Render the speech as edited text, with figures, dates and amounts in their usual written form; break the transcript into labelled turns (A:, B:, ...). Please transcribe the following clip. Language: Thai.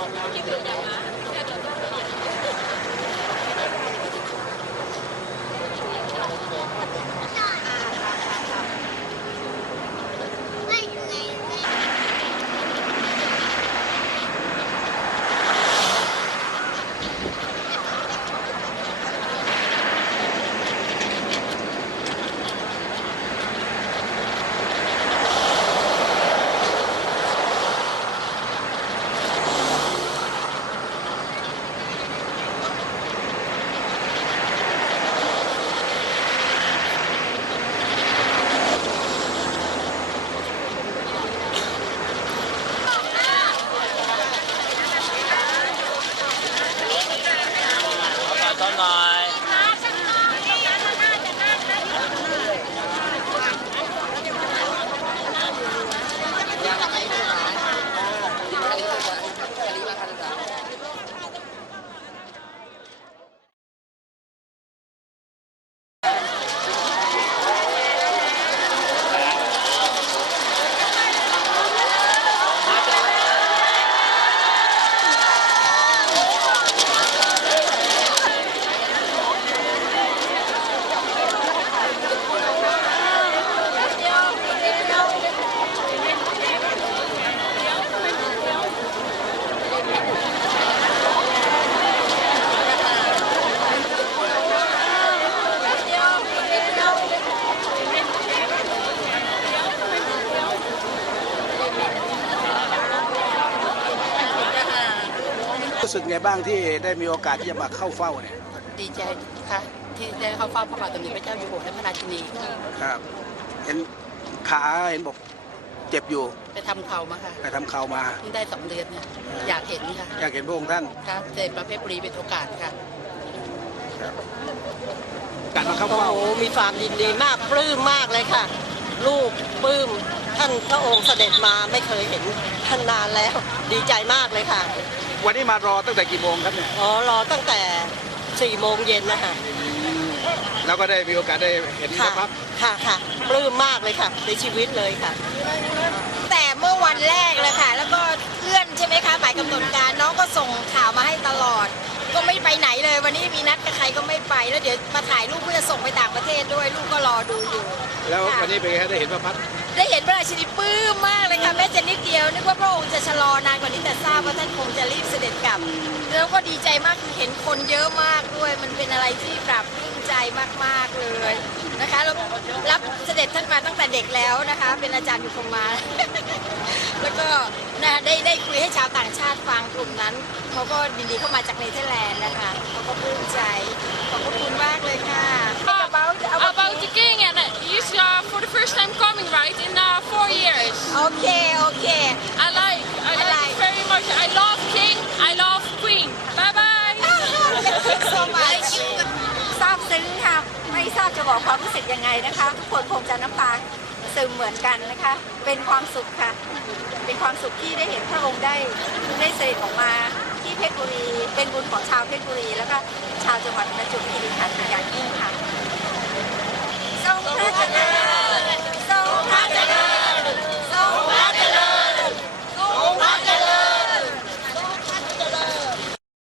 A: รู้สึกไงบ้างที่ได้มีโอกาสที่จะมาเข้าเฝ้าเนี่ย
B: ดีใจค่ะที่ได้เข้าเฝ้าพระบาทสมเด็จพระเจ้าอยู่หัวและพระราชินี
A: ครับเห็นขาเห็นบอกเจ็บอยู่
B: ไปทำเข่ามาค่ะ
A: ไปทำเข่ามา
B: ได้2 เดือนเนี่ยอยากเห็นค่ะ
A: อยากเห็นพระองค์ท่าน
B: ค่ะเสด็จประเพชรบุรีเป็นโอกาสค่ะ
A: การมาเข้าเฝ้า
C: มีความยินดีมากปลื้มมากเลยค่ะลูกปลื้มท่านพระองค์เสด็จมาไม่เคยเห็นท่านนานแล้วดีใจมากเลยค่ะ
A: วันนี้มารอตั้งแต่กี่โมงครับเนี่ย
C: รอตั้งแต่4 โมงเย็นนะคะ
A: แล้วก็ได้มีโอกาสได้เห็นพระพักตร์
C: ค่ะปลื้มมากเลยค่ะในชีวิตเลยค่ะ
D: แต่เมื่อวันแรกเลยค่ะแล้วก็เลื่อนใช่ไหมคะหมายกำหนดการน้องก็ส่งข่าวมาให้ตลอดก็ไม่ไปไหนเลยวันนี้มีนัดกับใครก็ไม่ไปแล้วเดี๋ยวมาถ่ายรูปเพื่อจะส่งไปต่างประเทศด้วยลูกก็รอดูอยู่
A: แล้ววันนี้เป็นไงได้เห็นพระพักตร์
D: ได้เห็นพระราชินีปลื้มมากเลยค่ะแม้จะนิดเดียวนึกว่าพระองค์จะชะลอนานกว่านี้แต่ทราบว่าท่านคงจะรีบเสด็จกลับแล้วก็ดีใจมากเห็นคนเยอะมากด้วยมันเป็นอะไรที่ปรับปลื้มใจมากๆเลยนะคะเรารับเสด็จท่านมาตั้งแต่เด็กแล้วนะคะเป็นอาจารย์อยู่คงมาแล้วก็ได้คุยให้ชาวต่างชาติฟังกลุ่มนั้นเขาก็ดีเข้ามาจากเนเธอร์แลนด์นะคะเขาก็ปลื้มใจขอบคุณมากเลยค่ะ
E: About the king and he's for the first time coming right in 4 years.
D: Okay.
E: I like very much. I love king. I love queen. Bye bye.
D: Thank you so much.
F: ซาบซึ้งค่ะไม่ทราบจะบอกความรู้สึกยังไงนะคะทุกคนคงจะน้ำตาซึมเหมือนกันนะคะเป็นความสุขค่ะเป็นความสุขที่ได้เห็นพระองค์ได้เสด็จออกมาที่เพชรบุรีเป็นบุญของชาวเพชรบุรีแล้วก็ชาวจังหวัดประจวบคีรีขันธ์อย่างยิ่งค่ะทรงพระเจริญ